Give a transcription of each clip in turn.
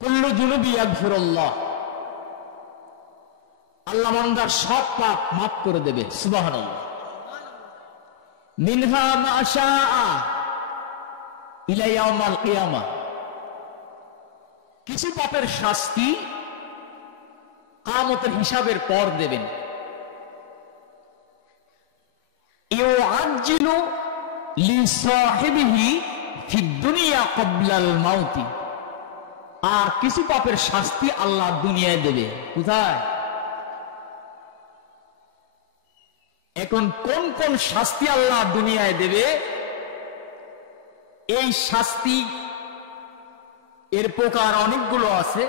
কুল্লু জুনুবি ইয়াগফিরুল্লাহ, আল্লাহ বান্দার সব পাপ মাফ করে দেবে। সুবহানাল্লাহ। মিনহা মা শাআ ইলা ইয়াউমাল কিয়ামাহ, কিছু পাপের শাস্তি কিয়ামতের হিসাবের পর দেবেন। ইউআজ্জিলু লিসাহিবিহি ফিদ দুনিয়া ক্বাবলাল মাউতি, আর কিছু পাপের শাস্তি আল্লাহ দুনিয়ায় দেবে। কোথায়? এখন কোন কোন শাস্তি আল্লাহ দুনিয়ায় দেবে, এই শাস্তি এর প্রকার অনেকগুলো আছে,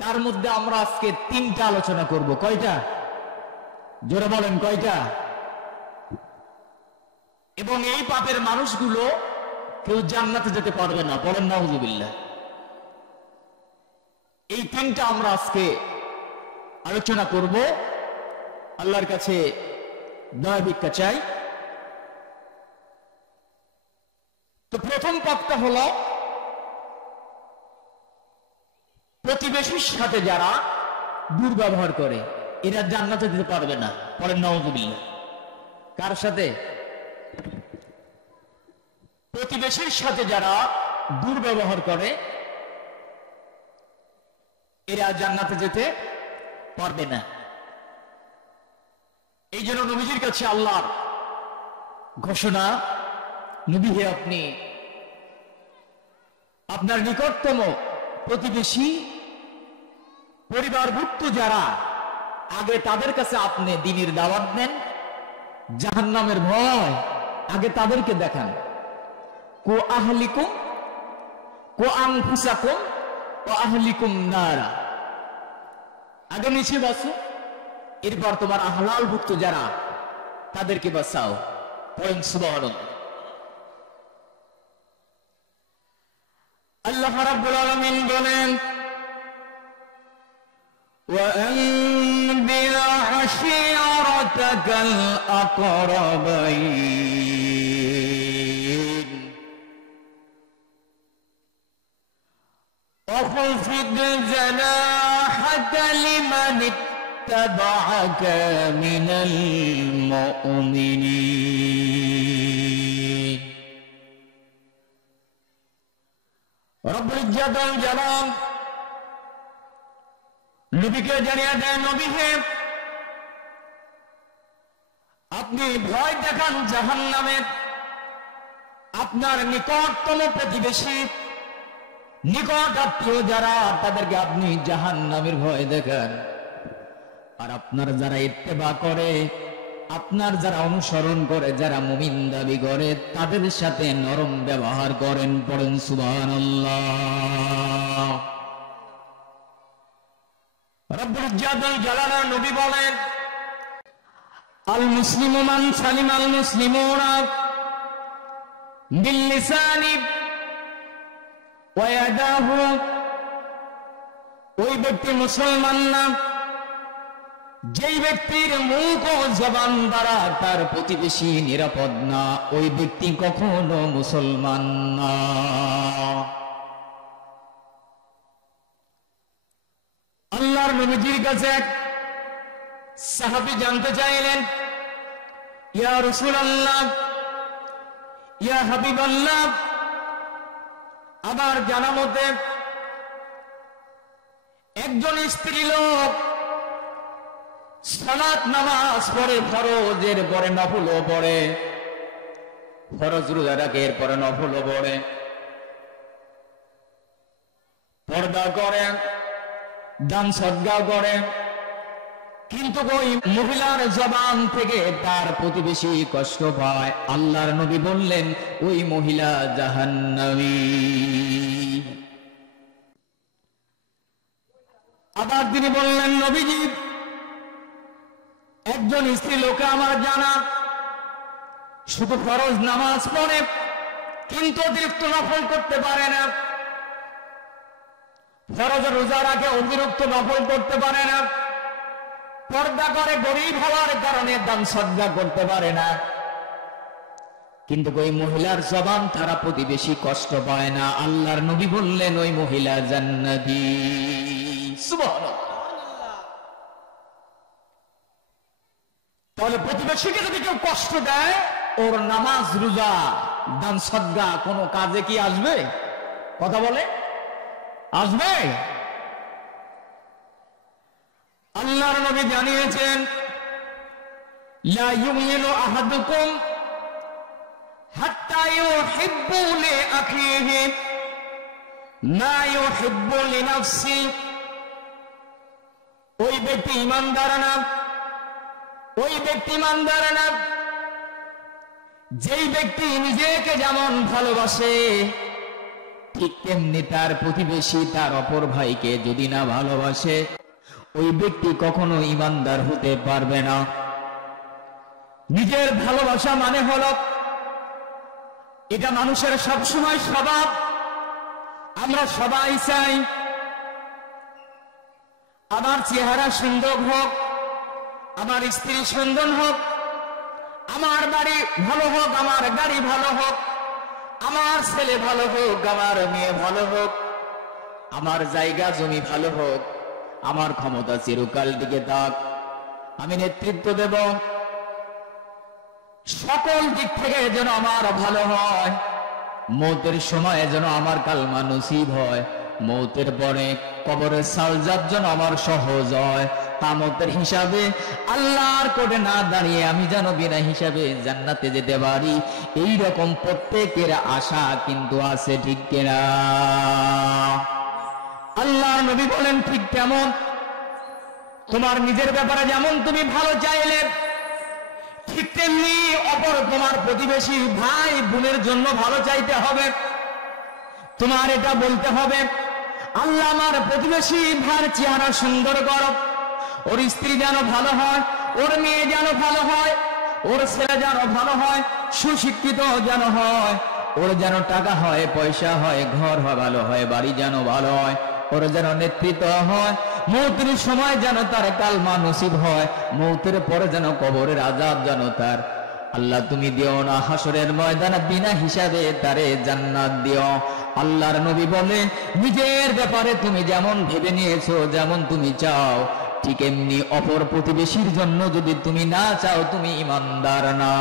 তার মধ্যে আমরা আজকে তিনটা আলোচনা করব। কয়টা? জোরে বলেন কয়টা? এবং এই পাপের মানুষগুলো কেউ জান্নাতে যেতে পারবে না, বলেন নাউযুবিল্লাহ। এই তিনটা আমরা আজকে আলোচনা করব। আল্লাহর কাছে দয়া ভিক্ষা চাই। তো প্রথম পাপটা হলো প্রতিবেশীর সাথে যারা দুর্ব্যবহার করে, এরা জান্নাতে যেতে পারবে না, বলেন নাউযুবিল্লাহ। কার সাথে? প্রতিবেশীর সাথে যারা দুর্ব্যবহার করে, এরা জান্নাতে যেতে পারবে না। এই জন্য নবীজির কাছে আল্লাহর ঘোষণা, নবী হে, আপনি আপনার নিকটতম প্রতিবেশী পরিবারভুক্ত যারা, আগে তাদের কাছে আপনি দ্বীনের দাওয়াত দেন, জাহান্নামের ভয় আগে তাদেরকে দেখান। কো আহলিকুম কো আনফুসাকুম ও আহলিকুম নারা, আগে নিচে বাঁচো, এরপর তোমার আহলালভুক্ত যারা তাদেরকে বাঁচাও। পড়েন সুবহানাল্লাহ। আল্লাহ রাব্বুল আলামিন বলেন, وأنذر عشيرتك الأقربين واخفض جناحك لمن اتبعك من المؤمنين। رب العزة والجلال নবীকে জানিয়ে দেন, নবী হে, আপনি ভয় দেখান জাহান্নামের। আপনার নিকটতম প্রতিবেশী, নিকট আত্মীয় যারা, তাদেরকে আপনি জাহান্নামের ভয় দেখান। আর আপনার যারা ইত্তেবা করে, আপনার যারা অনুসরণ করে, যারা মুমিন দাবি করে, তাদের সাথে নরম ব্যবহার করেন। পড়েন সুবহানাল্লাহ। রব্বুল ইজ্জাতুল জালালা নবী বলেন, আল মুসলিমু মান সালিমাল মুসলিমুনা বিল লিসানি ওয়া ইয়াদাহু, ওই ব্যক্তি মুসলমান না যেই ব্যক্তির মুখ ও জবান দ্বারা তার প্রতিবেশী নিরাপদ না, ওই ব্যক্তি কখনো মুসলমান না। আল্লাহর নবীজির কাছে এক সাহাবী জানতে চাইলেন, ইয়া রাসূলুল্লাহ, ইয়া হাবিবাল্লাহ, আমার জানা মতে একজন স্ত্রী লোক সালাত নামাজ পড়ে, ফরজের পরে নফলও পড়ে, ফরজ রোজা রাখে, এরপরে নফলও পড়ে, পর্দা করে, দান সদকা করে, কিন্তু ওই মহিলার জবান থেকে তার প্রতিবেশী কষ্ট পায়। আল্লাহর নবী বললেন, ওই মহিলা জাহান্নামী। আবার তিনি বললেন, নবীজি, একজন স্ত্রী লোকে আমার জানা শুধু ফরজ নামাজ পড়ে, কিন্তু অতিরিক্ত নফল করতে পারে না, ফরজ রোজা রাখে, অতিরিক্ত নফল করতে পারে না, পর্দা করে, গরীব হওয়ার কারণে দান সদকা করতে পারে না, কিন্তু ওই মহিলার জবান তারা প্রতিবেশী কষ্ট পায় না। আল্লাহর নবী বললেন ওই মহিলা জান্নাতি। সুবহানাল্লাহ। তাহলে প্রতিবেশীকে যদি কেউ কষ্ট দেয়, ওর নামাজ রোজা দান সদকা কোনো কাজে কি আসবে? কথা বলে আসবে? আল্লাহর নবী জানিয়েছেন লা ইউমিনু আহাদুকুম হাত্তা ইউহিব্বু লিআখিহি মা ইউহিব্বু লিনাফসি। ওই ব্যক্তি ঈমানদার না, ওই ব্যক্তি ঈমানদার না যেই ব্যক্তি নিজেকে যেমন ভালোবাসে ঠিক তেমনি তার প্রতিবেশী তার অপর ভাইকে যদি না ভালোবাসে, ওই ব্যক্তি কখনো ঈমানদার হতে পারবে না। নিজের ভালোবাসা মানে হলো, এটা মানুষের সবসময় স্বভাব। আমরা সবাই চাই আমার চেহারা সুন্দর হোক, আমার স্ত্রী সুন্দর হোক, আমার বাড়ি ভালো হোক, আমার গাড়ি ভালো হোক, আমার ছেলে ভালো হোক, আমার মেয়ে ভালো হোক, আমার জায়গা জমি ভালো হোক, আমার ক্ষমতা চিরকাল দিকে থাক, আমি নেতৃত্ব দেব, সকল দিক থেকে যেন আমার ভালো হয়, মৌতের সময় যেন আমার কালমা নসিব হয়, মৌতের পরে কবরের সালজাত যেন আমার সহজ হয়, কামতের হিসাবে আল্লাহর কোর্টে না দাঁড়িয়ে আমি যেন বিনা হিসাবে জান্নাতে যেতে পারি। এইরকম প্রত্যেকের আশা কিন্তু আছে, ঠিক কিনা? আল্লাহর নবী বলেন ঠিক তেমন তোমার নিজের ব্যাপারে যেমন তুমি ভালো চাইলে, ঠিক তেমনি অপর তোমার প্রতিবেশী ভাই বোনের জন্য ভালো চাইতে হবে। তোমার এটা বলতে হবে আল্লাহ আমার প্রতিবেশী ভাইয়ের চেহারা সুন্দর করো, ওর স্ত্রী যেন ভালো হয়, ওর মেয়ে যেন ভালো হয়, ওর ছেলে যেন ভালো হয়, সুশিক্ষিত যেন হয়, ওর যেন টাকা হয়, পয়সা হয়, ঘর ভালো হয়, বাড়ি যেন ভালো হয়, ওর যেন নেতৃত্ব হয়, মৌতের সময় যেন তার কালমা নসিব হয়, মৌতের পরে যেন কবরের আযাব যেন তার আল্লাহ তুমি দিও না, হাসরের ময়দানে বিনা হিসাবে তারে জান্নাত দিও। আল্লাহর নবী বলে নিজের ব্যাপারে তুমি যেমন ভেবে নিয়েছো, যেমন তুমি চাও, ঠিক এমনি অপর প্রতিবেশীর জন্য যদি তুমি না চাও, তুমি ঈমানদার না।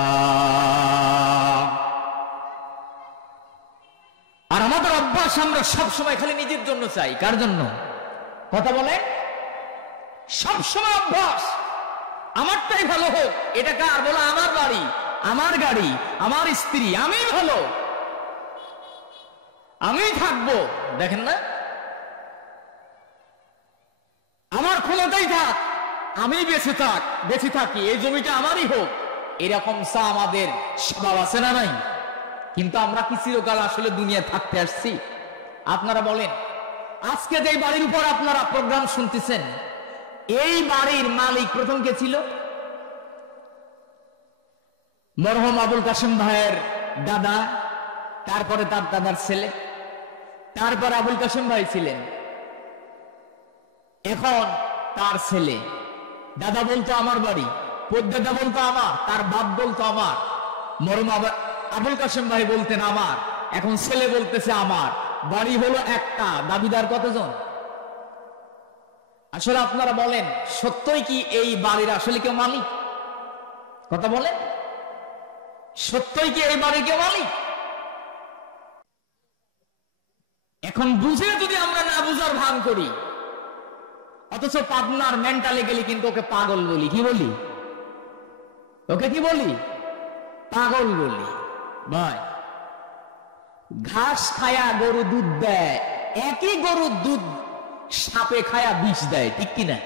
আর আমাদের অভ্যাস, আমরা সবসময় খালি নিজের জন্য চাই। কার জন্য? কথা বলে সবসময় অভ্যাস আমারটাই ভালো হোক। এটা কার? বলো আমার বাড়ি, আমার গাড়ি, আমার স্ত্রী, আমি ভালো, আমি থাকবো। দেখেন না, আমার ক্ষমতাই থাক, আমি বেঁচে থাকি, এই জমিটা আমারই হোক, এরকম চা আমাদের স্বভাব আছে না নাই? কিন্তু আমরা কি চিরকাল আসলে দুনিয়ায় থাকতে আসছি? আপনারা বলেন, আজকে যে বাড়ির উপর আপনারা প্রোগ্রাম শুনতেছেন, এই বাড়ির মালিক প্রথম কে ছিল? মরহুম আবুল কাসেম ভাইয়ের দাদা, তারপরে তার দাদার ছেলে, তারপর আবুল কাসেম ভাই ছিলেন, এখন তার ছেলে। দাদা বলতো আমার বাড়ি, পদ্দাদা বলতো আমার, তার বাপ বলতো আমার, মরহুম আবুল কাসেম ভাই বলতেন আমার, এখন ছেলে বলতেছে আমার। বাড়ি হলো একটা, দাবিদার কতজন? আসলে আপনারা বলেন, সত্যই কি এই বাড়ির আসলে কেউ মালিক? কথা বলেন, সত্যই কি এই বাড়ির কেউ মালিক? এখন বুঝে যদি আমরা না বুঝার ভান করি, অথচ পাবনার মেন্টালে গেলে কিন্তু ওকে পাগল বলি। কি বলি? ওকে কি বলি? পাগল বলি। ভাই, ঘাস খায়া গরু দুধ দেয়, একই গরুর দুধ সাপে খায়া বিষ দেয়, ঠিক কিনা?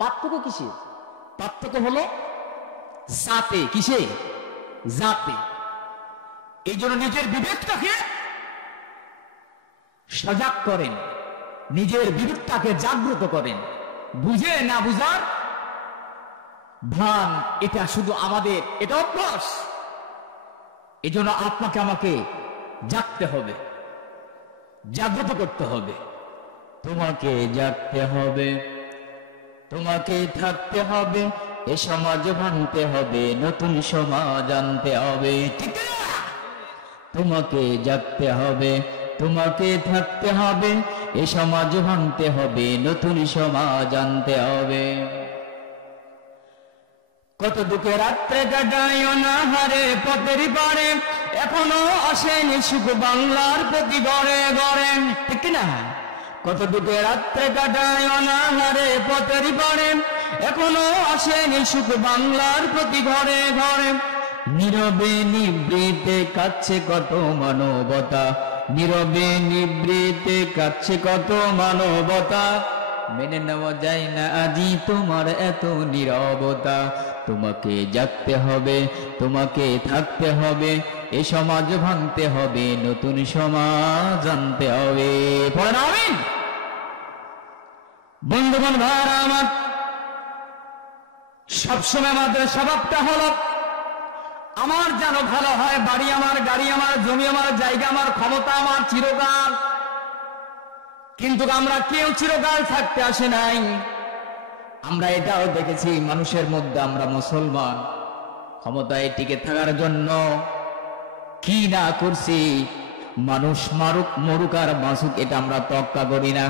পার্থক্য কিসে? পার্থক্য হলো জাতে। কিসে? জাতে। এই জন্য নিজের বিবেকটাকে সজাগ করেন, নিজের বিবেকটাকে জাগ্রত করেন। বুঝে না বুঝার ভান, এটা শুধু আমাদের, এটা অভ্যাস। এই জন্য আপনাকে আমাকে জাগতে হবে, জাগ্রত করতে হবে। তোমাকে জাগতে হবে, তোমাকে থাকতে হবে, এ সমাজ ভাঙতে হবে, নতুন সমাজ আনতে হবে, ঠিক না? তোমাকে জাগতে হবে, তোমাকে থাকতে হবে, এ সমাজ ভাঙতে হবে, নতুন সমাজ আনতে হবে। কত দুঃখে রাত্রে কাটায় অনাহারে পথের পারে, এখনো আসেনি সুখ বাংলার প্রতি ঘরে ঘরে, ঠিক না? কত দুঃখে রাত্রে কাটায় অনাহারে পথের পারে, এখনো আসেনি সুখ বাংলার প্রতি ঘরে ঘরে। নীরবে নিভৃতে কাচ্ছে কত মানবতা, নীরবে নিভৃতে কাচ্ছে কত মানবতা, মেনে নেওয়া যায় না আজি তোমার এত নীরবতা। তোমাকে জাগতে হবে, তোমাকে থাকতে হবে, এ সমাজ ভাঙতে হবে, নতুন সমাজ আনতে হবে। পড়েন আমিন। বন্ধুগণ ভাইরা আমার, সবসময় আমাদের স্বভাবটা হলো আমার যেন ভালো হয়, বাড়ি আমার, গাড়ি আমার, জমি আমার, জায়গা আমার, ক্ষমতা আমার, চিরকাল। কিন্তু আমরা কেউ চিরকাল থাকতে আসে নাই। আমরা এটাও দেখেছি মানুষের মধ্যে আমরা মুসলমান ক্ষমতায় টিকে থাকার জন্য কি না করছি, মানুষ মারুক মরুক আর বাঁচুক এটা আমরা তোয়াক্কা করি না।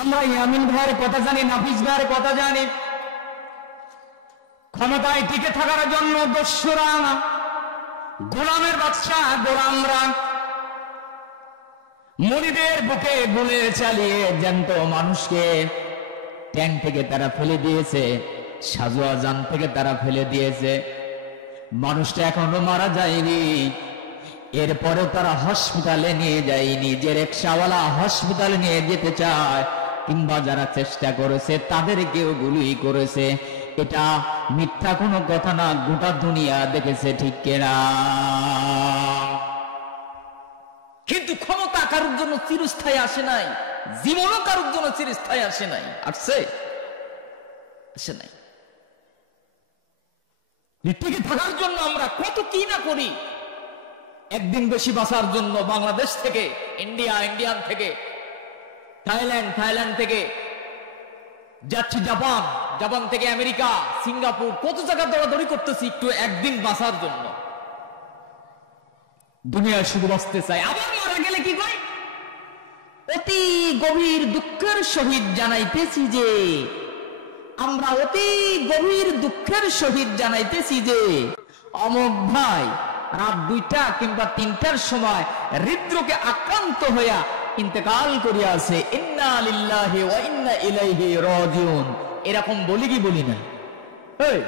আমরা ইয়ামিন ভাইয়ের কথা জানি, নাফিস ভাইয়ের কথা জানি, ক্ষমতায় টিকে থাকার জন্য দস্যুরা, গোলামের বাদশা গোলামরা মুরিদের বুকে গুলি চালিয়ে জ্যান্ত মানুষকে ট্যাঙ্ক থেকে তারা ফেলে দিয়েছে, সাজোয়া জান থেকে তারা ফেলে দিয়েছে। মানুষটা এখনো মারা যায়নি, এরপরে তারা হসপিটালে নিয়ে যায়নি। যে রিকশাওয়ালা হসপিটালে নিয়ে যেতে চায় কিংবা যারা চেষ্টা করেছে তাদেরকেও গুলি করেছে। এটা মিথ্যা কোনো কথা না, গোটা দুনিয়া দেখেছে, ঠিক কিনা? কিন্তু ক্ষমতা কারোর জন্য চিরস্থায়ী আসে নাই, জীবনও কারোর জন্য চিরস্থায়ী আসে নাই। আসছে? আসে নাই। টিকে থাকার জন্য আমরা কত কি না করি। একদিন বেশি বাঁচার জন্য বাংলাদেশ থেকে ইন্ডিয়া, ইন্ডিয়ান থেকে থাইল্যান্ড, থাইল্যান্ড থেকে যাচ্ছি জাপান, জাপান থেকে আমেরিকা, সিঙ্গাপুর, কত জায়গা দৌড়াদৌড়ি করতেছি একটু একদিন বাঁচার জন্য। দুনিয়া শুধু বাঁচতে চাই, আবার মারা গেলে কি কয়? অতি গভীর দুঃখের সহিত জানাইতেছি যে, আমরা অতি গভীর দুঃখের সহিত জানাইতেছি যে অমুক ভাই রাত 2টা কিংবা 3টার সময় হৃদরোগে আক্রান্ত হইয়া ইন্তেকাল করিয়াছে। ইন্না লিল্লাহি ওয়া ইন্না ইলাইহি রাজিউন। এরকম বলি কি বলি না? এই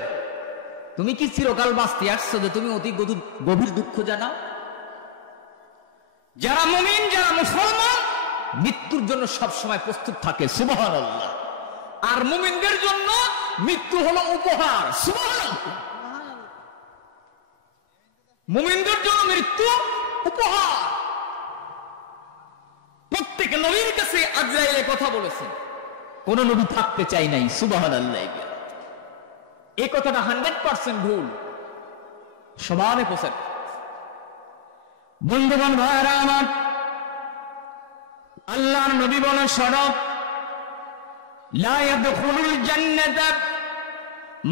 তুমি কি চিরকাল বাঁচতে আসছো যে তুমি অতি গভীর দুঃখ জানাও? যারা মুমিন, যারা মুসলমান মৃত্যুর জন্য সব সময় প্রস্তুত থাকে, সুবহানাল্লাহ। আর মুমিনদের জন্য মৃত্যু হলো উপহার, সুবহানাল্লাহ। মুমিনদের জন্য মৃত্যু উপহার। প্রত্যেক নবীর কাছে আজরাইলে কথা বলেছে, কোন নবী থাকতে চাই নাই, সুবহানাল্লাহ। এই কথাটা 100% ভুল, সমানে পোষায়। বন্ধুগণ ভাইরা আমার, আল্লাহর নবী বলেন সরব লা ইয়াদখুলুল জান্নাতা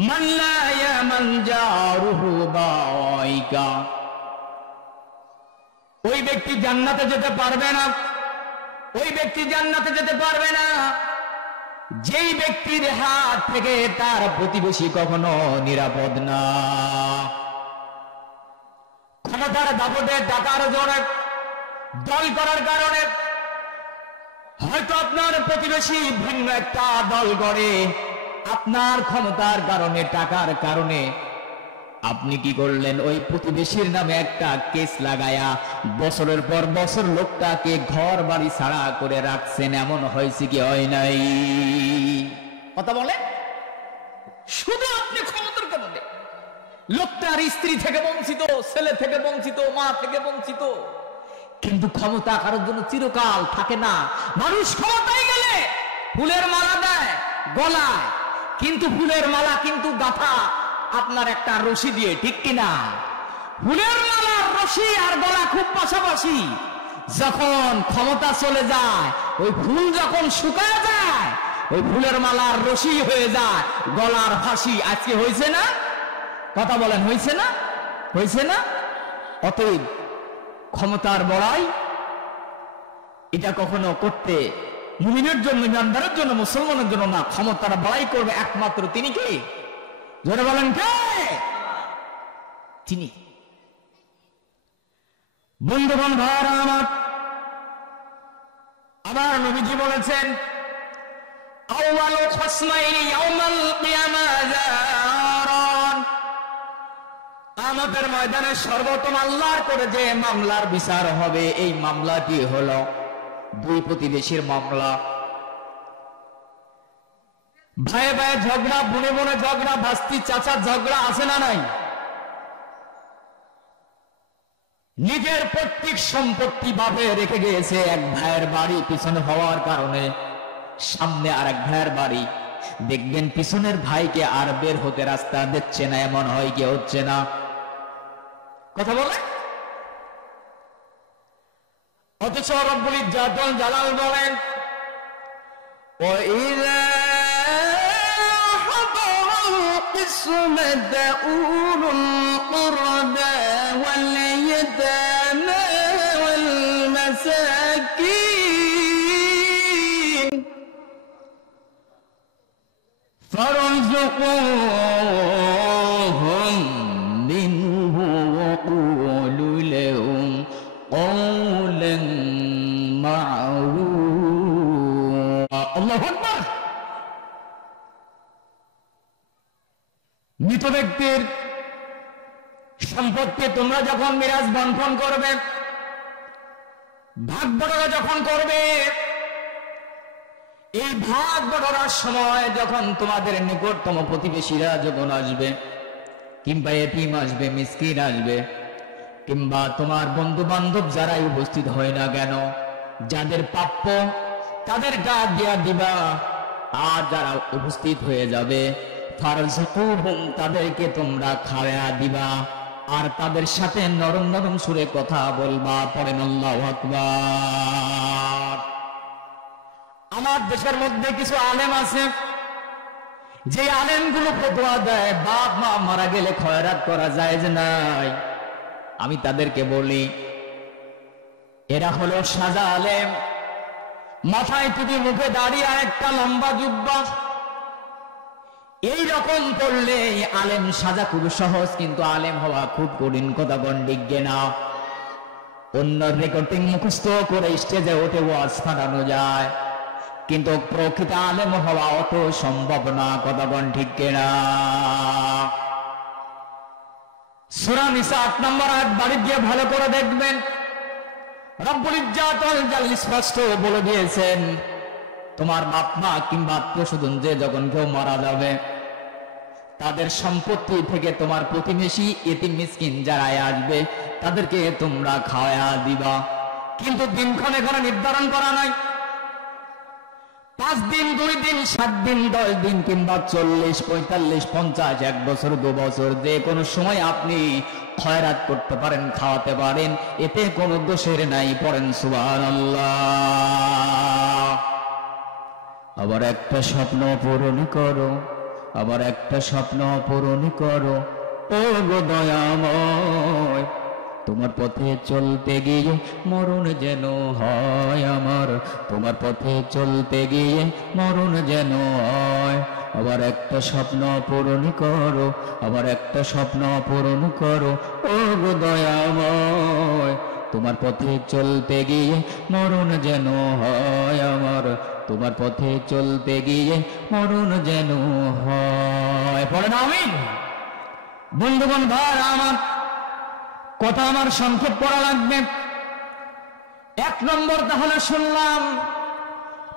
মান লা ইয়ামান জারুহু বাওয়াইকা। ওই ব্যক্তি জান্নাতে যেতে পারবে না, ওই ব্যক্তি জান্নাতে যেতে পারবে না যেই ব্যক্তির হাত থেকে তার প্রতিবেশী কখনো নিরাপদ না। ক্ষমতার দাপটে, টাকার জোরে, দল করার কারণে হয়তো আপনার প্রতিবেশী ভিন্ন একটা দল করে, আপনার ক্ষমতার কারণে, টাকার কারণে আপনি কি করলেন? ওই প্রতিবেশীর নামে একটা কেস লাগায়া বছরের পর বছর লোকটাকে ঘর বাড়ি ছাড়া করে রাখছেন। এমন হয়েছে কি হয় নাই? কথা বলে শুধু আপনি ক্ষমতার কারণে লোকটার স্ত্রী থেকে বঞ্চিত, ছেলে থেকে বঞ্চিত, মা থেকে বঞ্চিত। কিন্তু ক্ষমতা কারোর জন্য চিরকাল থাকে না। মানুষ ক্ষমতায় গেলে ফুলের মালা দেয় গলায়, কিন্তু ফুলের মালা কিন্তু গাঁথা আপনার একটা রশি দিয়ে, ঠিক কিনা? ফুলের মালার রশি আর গলা খুব পাশাপাশি। যখন ক্ষমতা চলে যায়, ওই ফুল যখন শুকায় যায়, ওই ফুলের মালার রশি হয়ে যায় গলার ফাঁসি। আজকে হয়েছে না? কথা বলেন, হয়েছে না? হয়েছে না? অতএব ক্ষমতার বড়াই, এটা কখনো করতে মুমিনের জন্য, ইমানদারের জন্য, মুসলমানের জন্য না। ক্ষমতার বড়াই করবে একমাত্র তিনি। কে? জোরে বলেন কে? তিনি। বন্ধুগণ, ভাইরা আমার, আমার নবীজি বলেছেন, আউয়ালু খাসমাইনি ইয়াউমাল কিয়ামাহ জারান, কিয়ামতের ময়দানে সর্বপ্রথম আল্লাহর করে যে মামলার বিচার হবে, এই মামলাটি হলো দুই প্রতিবেশীর মামলা। ভাইয়ে ভাইয়ে ঝগড়া, বোনে বোনে ঝগড়া, ভাস্তি চাচার ঝগড়া আছে না নাই? নিজের পৈতৃক সম্পত্তি বাপে রেখে গিয়েছে, এক ভাইয়ের বাড়ি পিছনে হওয়ার কারণে সামনে আর এক ভাইয়ের বাড়ি। দেখবেন পিছনের ভাইকে আর বের হতে রাস্তা দিচ্ছে না, এমন হয় কি হচ্ছে না? কথা বলে। অথচ রব্বুল ইজ্জত ওয়াল জালাল বলেন, ওয়াইযা হাদারাল কিসমতা উলুল কুরবা ওয়াল ইয়াতামা ওয়াল মাসাকিন ফারযুকুহুম মিনহু ওয়া কুলু লাহুম কওলান মা'রুফা। আল্লাহু আকবার। মৃত ব্যক্তির সম্পত্তি তোমরা যখন মিরাজ বন্টন করবে, ভাগ বটরা যখন করবে, এই ভাগ বটরার সময় যখন তোমাদের নিকটতম প্রতিবেশীরা যখন আসবে, কিংবা এতিম আসবে, মিসকিন আসবে, কিংবা তোমার বন্ধু বান্ধব যারাই উপস্থিত হয় না কেন, যাদের প্রাপ্য তাদের ডাক দিয়া দিবা। আর যারা উপস্থিত হয়ে যাবে, ফারযুকুহুম, তাদেরকে তোমরা খাওয়া দিবা, আর তাদের সাথে নরম নরম সুরে কথা বলবা। পড়েন আল্লাহু আকবার। আমার দেশের মধ্যে কিছু আলেম আছে, যে আলেমগুলো ফতোয়া দেয় বাপ মা মারা গেলে খয়রাত করা জায়েজ নাই। আমি তাদেরকে বলি, এরা হলো সাজা আলেম, মাথায় টুপি, মুখে দাড়ি, আর একটা লম্বা জুব্বা। এই রকম করলে আলেম সাজা খুব সহজ, কিন্তু আলেম হওয়া খুব কঠিন। কথা গন্ডিজ্ঞে না। অন্য রেকর্ডিং মুখস্থ করে স্টেজে উঠে ওয়াজ ফাটানো যায়, কিন্তু প্রকৃত আলেম হওয়া অত সম্ভব না। কথা ঠিক কিনা? সূরা নিসা ৮ নম্বর আয়াত বাড়ি গিয়ে ভালো করে দেখবেন। রব্বুল ইজ্জত ওয়াল জালাল স্পষ্ট বলে দিয়েছেন, তোমার বাপ মা কিংবা আত্মীয় স্বজন যে যখন কেউ মারা যাবে, তাদের সম্পত্তি থেকে তোমার প্রতিবেশী এতিম মিসকিন যারা আসবে, তাদেরকে তোমরা খাওয়া দিবা। কিন্তু দিনক্ষণ এখানে নির্ধারণ করা নাই। 5 দিন, 2 দিন, 7 দিন, 10 দিন, কিংবা 40, 45, 50, 1 বছর, 2 বছর, যে কোনো সময় আপনি খয়রাত করতে পারেন, খাওয়াতে পারেন, এতে কোনো দোষের নাই। পড়েন সুবহানাল্লাহ। আবার একটা স্বপ্ন পূরণ করো, আবার একটা স্বপ্ন পূরণ করো, ও গো দয়াময়। তোমার পথে চলতে গিয়ে মরণ যেন হয় আমার, তোমার পথে চলতে গিয়ে মরণ যেন হয়। আবার একটা স্বপ্ন পূরণ করো, আবার একটা স্বপ্ন পূরণ করো, ও গো দয়াময়। তোমার পথে চলতে গিয়ে মরণ যেন হয় আমার, তোমার পথে চলতে গিয়ে মরণ যেন হয়। পড়েন আমিন। বন্ধুগণ, ভাইরা আমার, কথা আমার সংক্ষেপ করা লাগবে। 1 নম্বর তাহলে শুনলাম,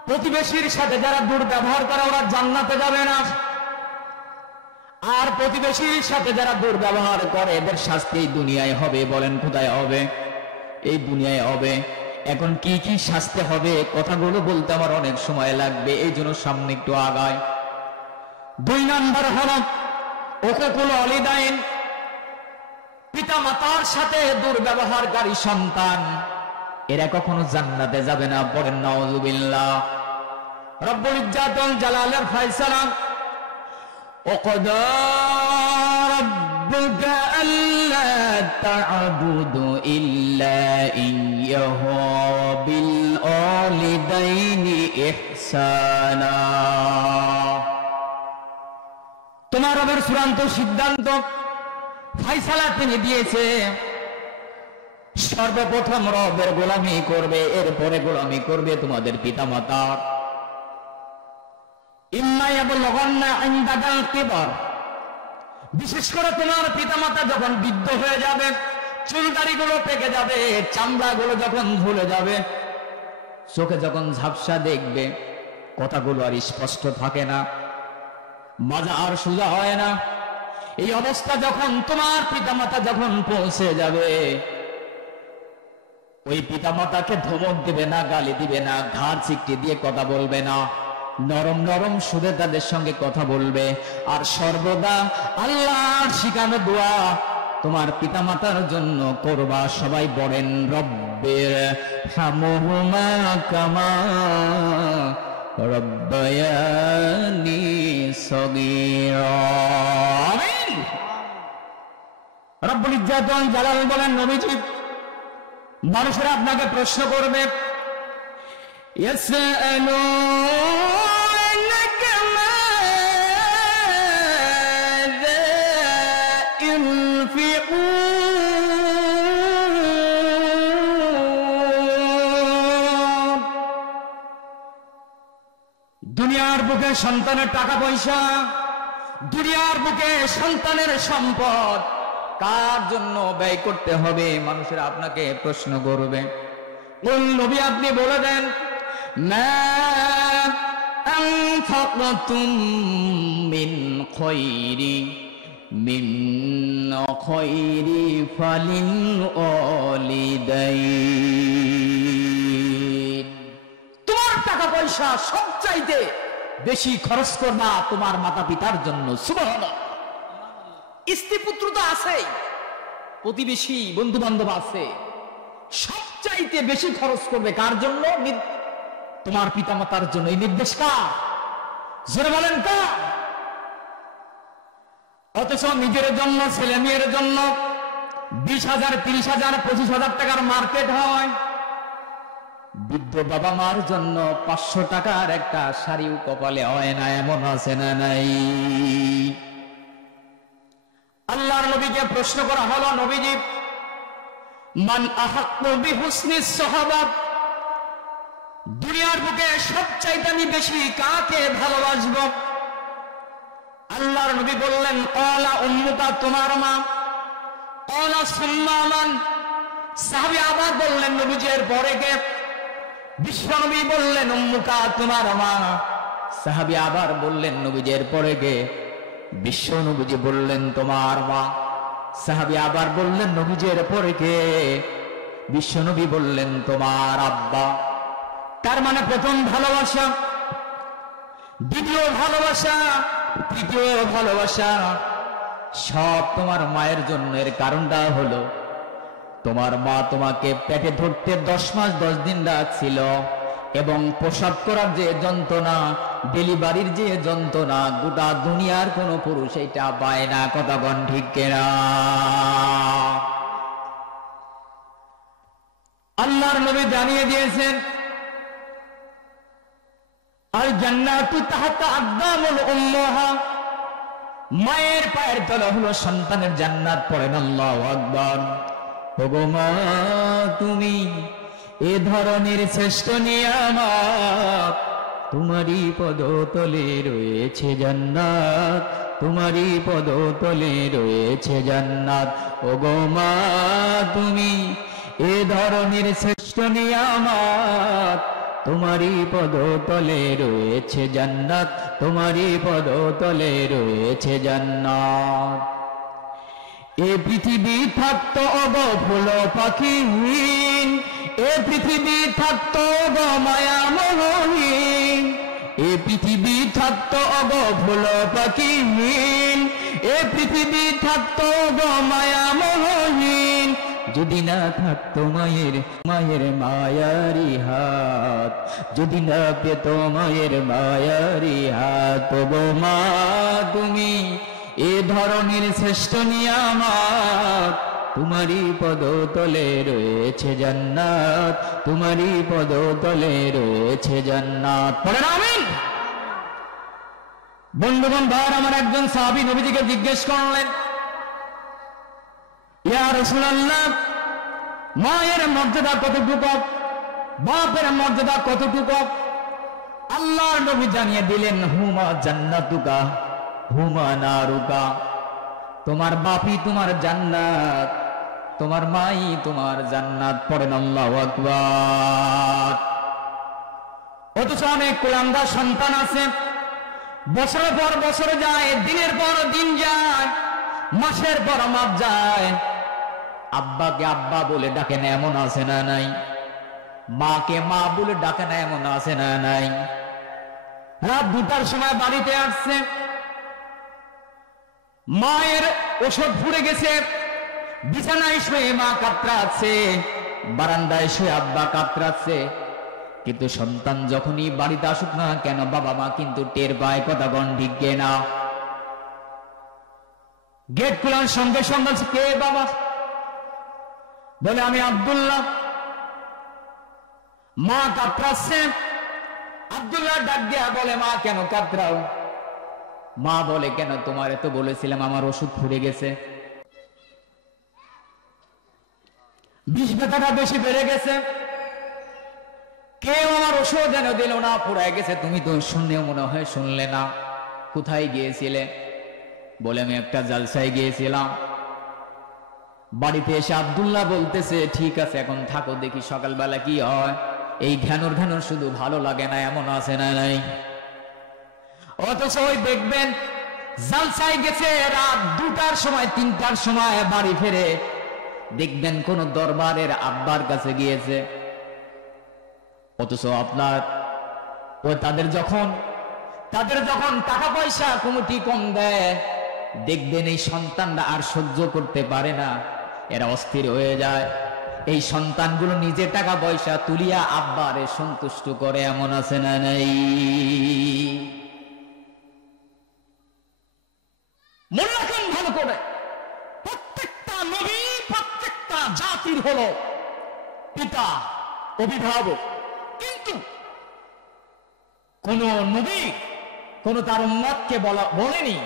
প্রতিবেশীর সাথে যারা দুর্ব্যবহার করে ওরা জান্নাতে যাবে না, আর প্রতিবেশীর সাথে যারা দুর্ব্যবহার করে এদের শাস্তি দুনিয়ায় হবে। বলেন কোথায় হবে? এই দুনিয়ায় হবে। এখন কি কি শাস্তি হবে কথাগুলো বলতে আমার অনেক সময় লাগবে, এই জন্য সামনে একটু আগায়। 2 নম্বর হলো উকুকুল ওয়ালিদাইন, পিতা মাতার সাথে দুর্ব্যবহারকারী সন্তান, এরা কখনো জান্নাতে যাবে না। পড়েন নাউযুবিল্লাহ। রব্বুল ইজ্জত ওয়াল জালালের ফয়সালা, ওয়াকাদা রাব্বুকা আল্লা তা'বুদু ইল্লা ইয়্যাহু বিল ওয়ালিদাইনি ইহসানা। তোমার রবের চূড়ান্ত সিদ্ধান্ত ফায়সালা তিনি দিয়েছে, সর্বপ্রথম রবের গোলামি করবে, এরপরে গোলামি করবে তোমাদের পিতামাতার। ইম্মা ইয়াবলুগান্না ইনদাকাল কিবার, বিশেষ করে তোমার পিতামাতা যখন বৃদ্ধ হয়ে যাবে, চুলদাড়িগুলো পেকে যাবে, চামড়াগুলো যখন ঝুলে যাবে, চোখে যখন ঝাপসা দেখবে, কথাগুলো আর স্পষ্ট থাকে না, মাজা আর সোজা হয় না, এই অবস্থা যখন তোমার পিতামাতা যখন পৌঁছে যাবে, ওই পিতামাতাকে ধমক দিবে না, গালি দিবে না, ঘাড় চিকটি দিয়ে কথা বলবে না, নরম নরম সুরে তাদের সঙ্গে কথা বলবে। আর সর্বদা আল্লাহর শিখানো দোয়া তোমার পিতামাতার জন্য করবা। সবাই বলেন রব্বির হামহুমা কামা রব্বায়ানি সগীরা। আমিন। রব্বুল ইজ্জাত ওয়াল জালাল বলেন, নবীজি, মানুষেরা আপনাকে প্রশ্ন করবে, ইয়াসআলুনাকা মাযা ইউনফিকুন। দুনিয়ার বুকে সন্তানের টাকা পয়সা, দুনিয়ার বুকে সন্তানের সম্পদ কার জন্য ব্যয় করতে হবে, মানুষেরা আপনাকে প্রশ্ন করবে। কোন নবী আপনি বলে দেন, মা আনফাকতুম মিন খায়রি ফালিল ওয়ালিদাইন। তোমার টাকা পয়সা সবচাইতে বেশি খরচ করবা তোমার মাতা পিতার জন্য। সুবহানাল্লাহ। স্ত্রী পুত্র তো আছেই, প্রতিবেশী বন্ধু বান্ধব আছে, সবচাইতে বেশি খরচ করবে কার জন্য? তোমার পিতামাতার জন্য। এই নির্দেশ কার? জোরে বলেন কার? অথচ নিজের জন্য, ছেলে মেয়ের জন্য 20,000, 30,000, 25,000 টাকার মার্কেট হয়। বৃদ্ধ বাবা মার জন্য 500 টাকার একটা শাড়িও কপালে হয় না, এমন আছে না নাই? আল্লাহর নবীকে প্রশ্ন করা হলো, নবীজি, মান আহাক্কু বিহুসনিস সাহাবা, দুনিয়ার বুকে সবচাইতে আমি বেশি কাকে ভালোবাসবো? আল্লাহর নবী বললেন, ক্বালা উম্মুকা, তোমার মা। ক্বালা সুম্মা মান? সাহাবী আবার বললেন, নবীজি এর পরে কে? বিশ্বনবী বললেন, উম্মুকা, তোমার মা। সাহাবী আবার বললেন, নবীজি এর পরে কে? বিশ্ব নবীজি বললেন, তোমার মা। সাহাবী আবার বললেন, নবীজির পরে কে? বিশ্ব নবী বললেন, তোমার আব্বা। তার মানে প্রথম ভালোবাসা, দ্বিতীয় ভালোবাসা, তৃতীয় ভালোবাসা সব তোমার মায়ের জন্য। এর কারণটা হলো তোমার মা তোমাকে পেটে ধরতে 10 মাস 10 দিন রাখছিল, এবং প্রসব করার যে যন্ত্রণা, ডেলিভারির যে যন্ত্রণা, গোটা দুনিয়ার কোন পুরুষ এটা পায় না। কথা বল ঠিক কিনা? আল্লাহর নবী জানিয়ে দিয়েছেন, আল জান্নাতু তাহতা আকদামুল উম্মাহা, মায়ের পায়ের তলা হলো সন্তানের জান্নাত। পড়েন আল্লাহু আকবার। ওগো মা, তুমি এ ধরনের শ্রেষ্ঠ নিয়ামত, তোমারই পদতলে রয়েছে জান্নাত, তোমারই পদতলে রয়েছে জান্নাত। ওগো মা, তুমি এ ধরনের শ্রেষ্ঠ নিয়ামত, তোমারই পদতলে রয়েছে জান্নাত, তোমারই পদতলে রয়েছে জান্নাত। এ পৃথিবী থাকতো অগো ফুল পাখিহীন, এ পৃথিবী থাকতো অগো মায়া মোহহীন, এ পৃথিবী থাকতো অগো ফুল পাখিহীন, এ পৃথিবী থাকতো অগো মায়া মোহহীন, যদি না থাকতো মায়ের মায়ারি হাত, যদি না পেত মায়ের মায়ারি হাত। গো মা, তুমি এ ধরনের শ্রেষ্ঠ নিয়ামত, তোমারই পদতলে রয়েছে জান্নাত, তোমারই পদতলে রয়েছে জান্নাত। পড়েন আমিন। বন্ধুগণ ভাইরা আমার, একজন সাহাবী নবীজিকে জিজ্ঞেস করলেন, ইয়া রাসূলুল্লাহ, মায়ের মর্যাদা কতটুকু, বাপের মর্যাদা কতটুকু? আল্লাহর নবী জানিয়ে দিলেন, হুমা জান্নাতুকা হুমা নারুকা। তোমার বাপই তোমার জান্নাত, তোমার মাই তোমার জান্নাত। পড়েন আল্লাহু আকবার। অথচ অনেক কুলাঙ্গার সন্তান আছে, বছরের পর বছর যায়, দিনের পর দিন যায়, মাসের পর মাস যায়, আব্বাকে আব্বা বলে ডাকে না, এমন আছে না নাই? মাকে মা বলে ডাকে না, এমন আছে না নাই? রাত 2টার সময় বাড়িতে আসছে, মায়ের ওষুধ ফুরে গেছে, বিছানায় শুয়ে মা কাতরাচ্ছে, বারান্দায় শুয়ে আব্বা কাতরাচ্ছে। কিন্তু সন্তান যখনই বাড়িতে আসুক না কেন, বাবা মা কিন্তু টের পায়, কথা গণ ঠিক না। গেট খোলার সঙ্গে সঙ্গে কে বাবা? বলে আমি আব্দুল্লাহ। মা কাতরাচ্ছে, আব্দুল্লাহ ডাক দিয়া বলে, মা কেন কাতরাও? মা বলে, কেন? তোমারে তো বলেছিলাম আমার ওষুধ ফুরে গেছে, বিষ ব্যথাটা বেশি বেড়ে গেছে, কেউ আমার ওষুধ যেন দিল না, ফুরায় গেছে, তুমি তো শুনেও মনে হয় শুনলে না। কোথায় গিয়েছিলে? বলে আমি একটা জালসায় গিয়েছিলাম। বাড়িতে এসে আব্দুল্লাহ বলতেছে, ঠিক আছে এখন থাকো, দেখি সকালবেলা কি হয়। এই ঘ্যানোর ঘ্যানোর শুধু ভালো লাগে না, এমন আছে না নাই? অথচ ওই দেখবেন জালসায় গেছে, রাত 2টার সময় 3টার সময় বাড়ি ফেরে, দেখবেন কোন দরবারের আব্বার কাছে গিয়েছে। অথচ আপনার ও তাদের যখন টাকা পয়সা কমিটি কম দেয়, দেখবেন এই সন্তানরা আর সহ্য করতে পারে না, এরা অস্থির হয়ে যায়। এই সন্তানগুলো নিজে টাকা পয়সা তুলিয়া আব্বারে সন্তুষ্ট করে, এমন আছে না নাই? মনে রাখেন ভালো করে, প্রত্যেকটা নবী, প্রত্যেকটা জাতির হলো পিতা, অভিভাবক। কিন্তু কোন নবী কোন তার উম্মতকে বলেনি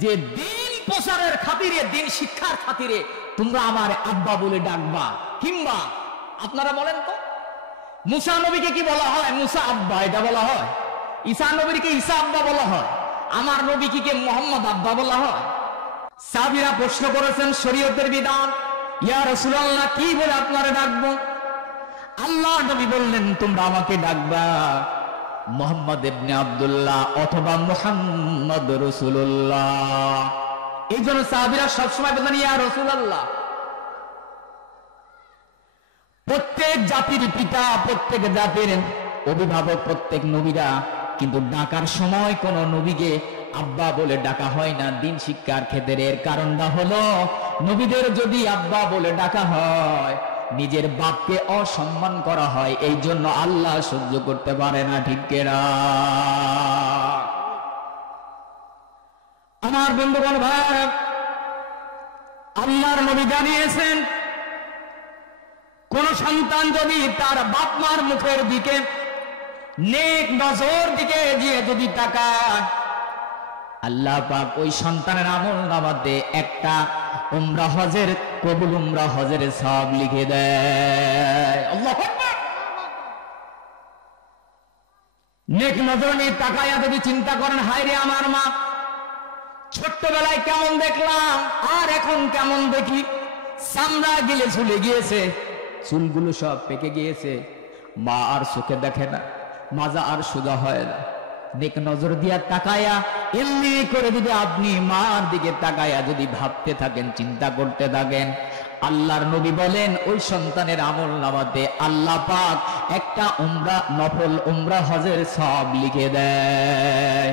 যে দিন প্রচারের খাতিরে, দিন শিক্ষার খাতিরে তোমরা আমার আব্বা বলে ডাকবা। কিংবা আপনারা বলেন তো, মুসা নবীকে কি বলা হয়? মুসা আব্বা, এটা বলা হয়। ঈসা নবীকে ঈসা আব্বা বলা হয়। আমার নবীকে কে মোহাম্মদ আব্বা বলা হয়? সাহাবীরা প্রশ্ন করেছেন, শরীয়তের বিধান, ইয়া রাসূলুল্লাহ কি বলে আপনারা ডাকবো? আল্লাহ নবী বললেন, তোমরা আমাকে ডাকবা মুহাম্মদ ইবনে আব্দুল্লাহ অথবা মুহাম্মদ রাসূলুল্লাহ। এই জন্য সাহাবীরা সবসময় বলেন, ইয়া রাসূলুল্লাহ। প্রত্যেক জাতির পিতা, প্রত্যেক জাতির অভিভাবক, প্রত্যেক নবীরা কিন্তু ডাকার সময় কোন নবীকে আব্বা বলে ডাকা হয় না দিন শিক্ষার ক্ষেত্রে। এর কারণটা হলো, নবীদের যদি আব্বা বলে ডাকা হয়, নিজের বাপকে অসম্মান করা হয়, এই জন্য আল্লাহ সহ্য করতে পারে না। ঠিক কিনা? আমার বন্ধুগণ ভাই, আল্লাহর নবী জানিয়েছেন, কোন সন্তান যদি তার বাপ মার মুখের দিকে, নেক নজর দিকে গিয়ে যদি তাকায়, আল্লাহ পাক ওই সন্তানের আমল নামাতে একটা উমরা হজের, কবুল উমরা হজের সওয়াব লিখে দেয়। আল্লাহু আকবার। নেক নজর নিয়ে তাকায়া যদি চিন্তা করেন, হায় রে আমার মা, ছোট্টবেলায় কেমন দেখলাম আর এখন কেমন দেখি, চামড়া গিলে ঝুলে গিয়েছে, চুলগুলো সব পেকে গিয়েছে, মা আর চোখে দেখে না, মাজা আর সোজা হয় না। নেক নজর দিয়া তাকায়া, এমনি করে যদি আপনি মার দিকে তাকায়া যদি ভাবতে থাকেন, চিন্তা করতে থাকেন, আল্লাহর নবী বলেন ওই সন্তানের আমল নামাতে আল্লাহ পাক একটা উমরা, নফল উমরা হজের সওয়াব লিখে দেয়।